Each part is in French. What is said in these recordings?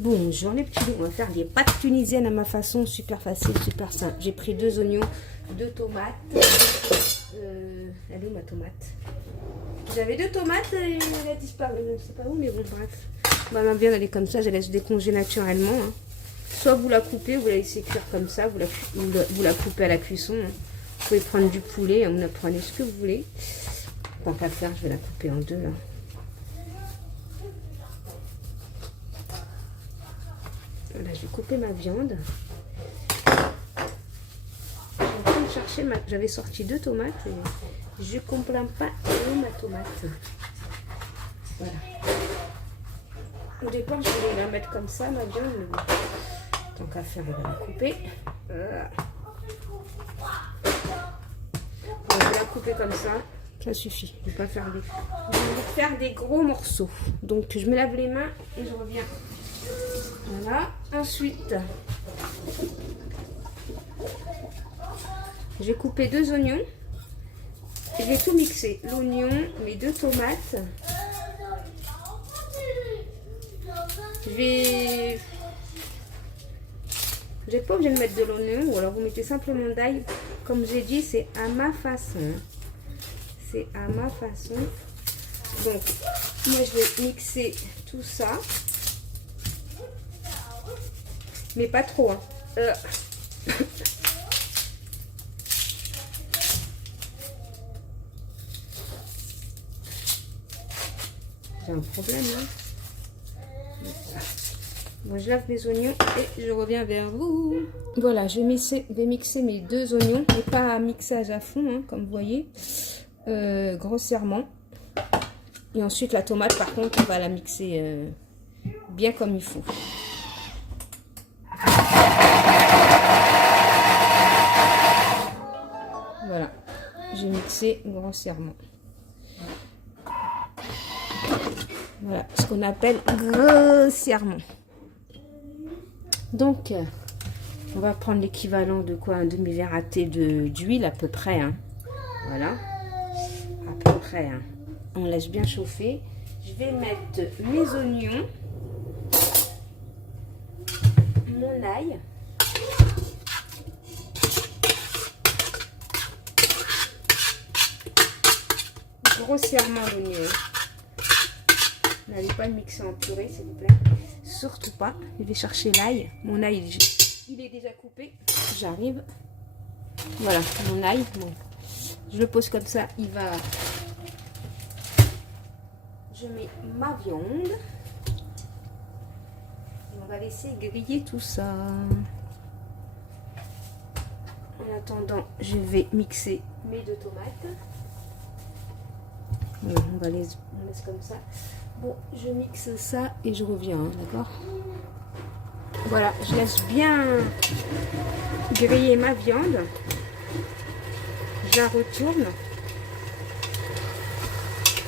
Bonjour les petits loups, on va faire des pâtes tunisiennes à ma façon, super facile, super simple. J'ai pris 2 oignons, 2 tomates. Elle est où ma tomate? J'avais 2 tomates et elle a disparu, je ne sais pas où, mais bon bref. Ma viande elle est comme ça, je laisse décongeler naturellement. Hein. Soit vous la coupez, vous la laissez cuire comme ça, vous la coupez à la cuisson. Hein. Vous pouvez prendre du poulet, vous en prenez ce que vous voulez. Tant qu'à faire, je vais la couper en 2 là. Là, je vais couper ma viande. Je suis en train de chercher J'avais sorti 2 tomates et je ne comprends pas où ma tomate. Voilà. Au départ, je voulais la mettre comme ça, ma viande. Mais bon. Tant qu'à faire, on va la couper. On va la couper comme ça. Ça suffit. Je vais pas faire des gros morceaux. Donc, je me lave les mains et je reviens. Voilà, ensuite j'ai coupé 2 oignons et je vais tout mixer, l'oignon, mes 2 tomates. J'ai pas obligé de mettre de l'oignon, ou alors vous mettez simplement d'ail. Comme j'ai dit, c'est à ma façon. C'est à ma façon. Donc moi je vais mixer tout ça. Mais pas trop. Hein. J'ai un problème là. Bon, je lave mes oignons et je reviens vers vous. Voilà, je vais mixer mes 2 oignons, mais pas à mixage à fond, hein, comme vous voyez. Grossièrement. Et ensuite la tomate, par contre, on va la mixer bien comme il faut. Voilà, j'ai mixé grossièrement. Voilà, ce qu'on appelle grossièrement. Donc, on va prendre l'équivalent de quoi? Un demi-verre à thé d'huile à peu près. Hein. Voilà, à peu près. Hein. On laisse bien chauffer. Je vais mettre mes oignons, mon ail. Grossièrement l'oignon. N'allez pas le mixer en purée s'il vous plaît. Surtout pas. Je vais chercher l'ail. Mon ail, il est déjà coupé. J'arrive. Voilà, mon ail. Bon. Je le pose comme ça. Il va... Je mets ma viande. Et on va laisser griller tout ça. En attendant, je vais mixer mes 2 tomates. On laisse comme ça. Bon, je mixe ça et je reviens, hein, d'accord? Voilà, je laisse bien griller ma viande. Je la retourne.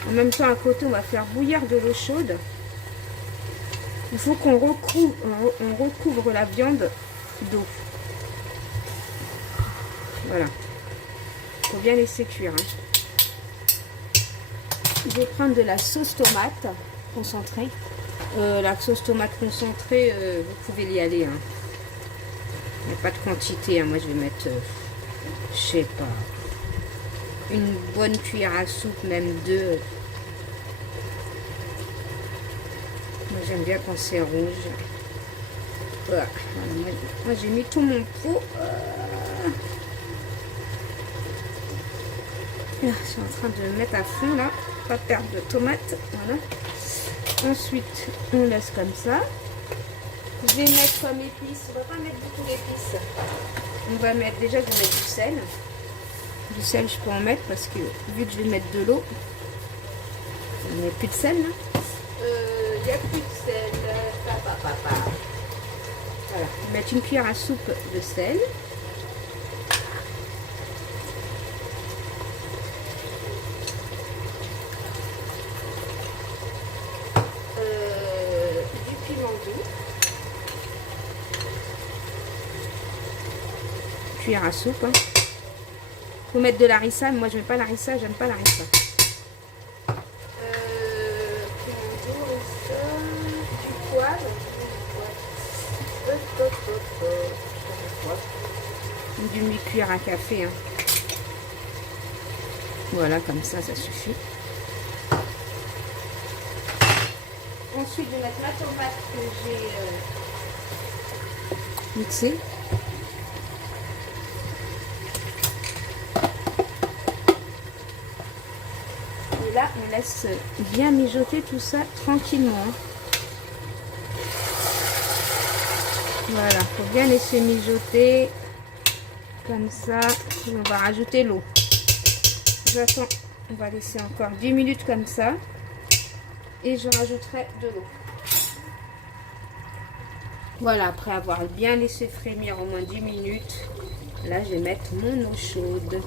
En même temps, à côté, on va faire bouillir de l'eau chaude. Il faut qu'on recouvre la viande d'eau. Voilà. Il faut bien laisser cuire. Hein. Je vais prendre de la sauce tomate concentrée. La sauce tomate concentrée, vous pouvez y aller. Hein. Il n'y a pas de quantité. Hein. Moi, je vais mettre, je sais pas, une bonne cuillère à soupe, même 2. Moi, j'aime bien quand c'est rouge. Voilà. Moi, j'ai mis tout mon pot. Je suis en train de le mettre à fond là. Pas perdre de tomates. Voilà. Ensuite, on laisse comme ça. Je vais mettre comme épices. On va pas mettre beaucoup d'épices. On va mettre déjà, je vais mettre du sel. Du sel, je peux en mettre parce que vu que je vais mettre de l'eau, il n'y a plus de sel là. Il n'y a plus de sel. Voilà. Je vais mettre une cuillère à soupe de sel. Cuillère à soupe. Hein. Faut mettre de l'harissa, mais moi je mets pas l'harissa, j'aime pas l'harissa. Du poivre. Du mi-cuillère à café. Hein. Voilà, comme ça suffit. Ensuite, je vais mettre la tomate que j'ai mixée. Et là, on laisse bien mijoter tout ça tranquillement. Voilà, il faut bien laisser mijoter. Comme ça, et on va rajouter l'eau. J'attends, on va laisser encore 10 minutes comme ça. Et je rajouterai de l'eau. Voilà, après avoir bien laissé frémir au moins 10 minutes, là je vais mettre mon eau chaude.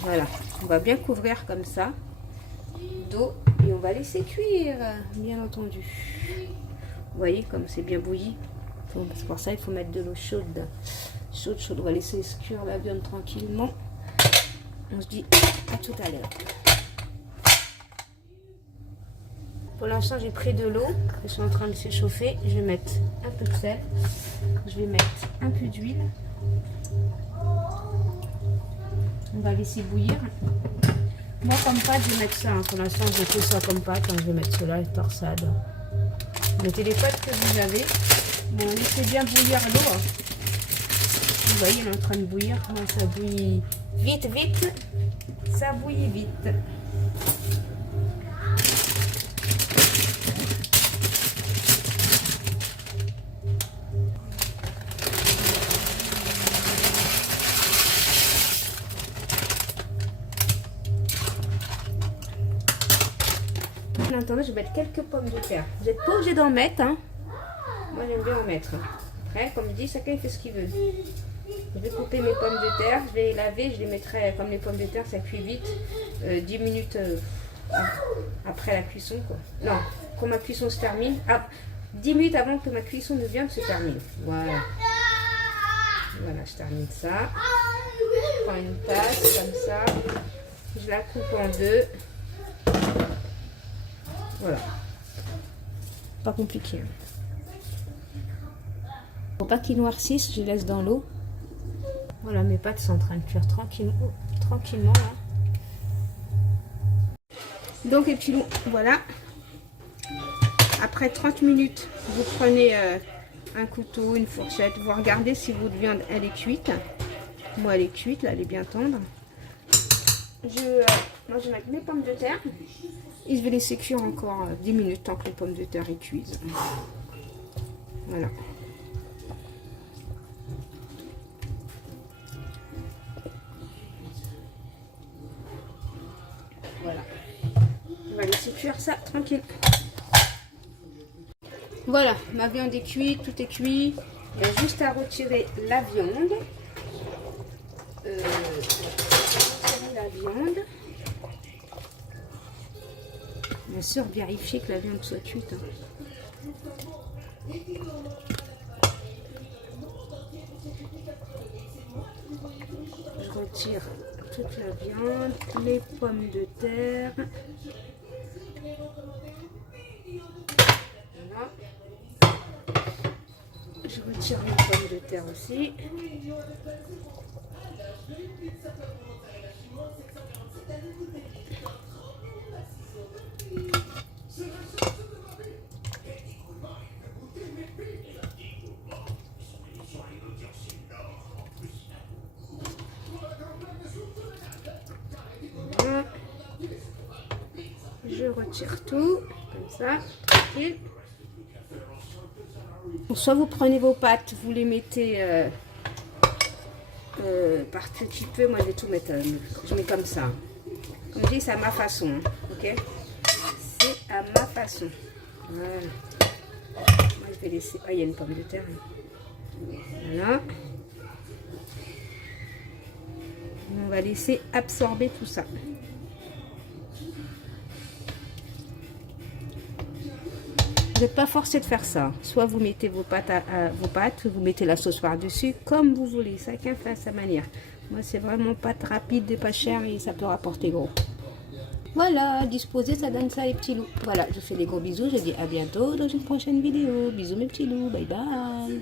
Voilà, on va bien couvrir comme ça d'eau et on va laisser cuire, bien entendu. Vous voyez comme c'est bien bouilli. C'est pour ça qu'il faut mettre de l'eau chaude. Chaude. On va laisser cuire la viande tranquillement. On se dit à tout à l'heure. Pour l'instant, j'ai pris de l'eau. Je suis en train de s'échauffer. Je vais mettre un peu de sel. Je vais mettre un peu d'huile. On va laisser bouillir. Moi, comme pâte, je vais mettre ça. Hein. Pour l'instant, je fais ça comme pâte. Hein. Je vais mettre cela, torsade. Vous mettez les pâtes que vous avez. Bon, laissez bien bouillir l'eau. Hein. Vous voyez, elle est en train de bouillir. Ça bouillit vite. Ça bouillit vite. Maintenant, je vais mettre quelques pommes de terre. Vous n'êtes pas obligé d'en mettre. Hein. Moi, j'aime bien en mettre. Après, comme je dis, chacun fait ce qu'il veut. Je vais couper mes pommes de terre. Je vais les laver. Je les mettrai, comme les pommes de terre, ça cuit vite. 10 minutes après la cuisson. Quoi. Non, quand ma cuisson se termine. 10 minutes avant que ma cuisson de viande se termine. Voilà. Voilà, je termine ça. Je prends une tasse comme ça. Je la coupe en deux. Voilà. Pas compliqué. Pour pas qu'ils noircissent, je les laisse dans l'eau. Voilà, mes pâtes sont en train de cuire tranquillement là. Donc les petits loups, voilà. Après 30 minutes, vous prenez un couteau, une fourchette. Vous regardez si votre viande elle est cuite. Moi elle est cuite, là elle est bien tendre. Moi je vais mettre mes pommes de terre. Et je vais laisser cuire encore 10 minutes tant que les pommes de terre y cuisent. Voilà. Voilà. On va laisser cuire ça tranquille. Voilà, ma viande est cuite, tout est cuit. Il y a juste à retirer la viande. Bien sûr, vérifier que la viande soit cuite. Hein. Je retire toute la viande, les pommes de terre. Voilà. Je retire les pommes de terre aussi. Je retire tout, comme ça, tranquille. Soit vous prenez vos pâtes, vous les mettez par petit peu. Moi, je vais tout mettre, je mets comme ça. Comme je dis, c'est à ma façon, hein, ok? C'est à ma façon. Voilà. Moi, je vais laisser... Ah, il y a une pomme de terre. Voilà. On va laisser absorber tout ça. Vous n'êtes pas forcé de faire ça. Soit vous mettez vos pâtes, vous mettez la sauce par-dessus, comme vous voulez. Chacun fait à sa manière. Moi, c'est vraiment pâte rapide et pas chère et ça peut rapporter gros. Voilà, disposer, ça donne ça les petits loups. Voilà, je fais des gros bisous, je dis à bientôt dans une prochaine vidéo. Bisous mes petits loups, bye bye.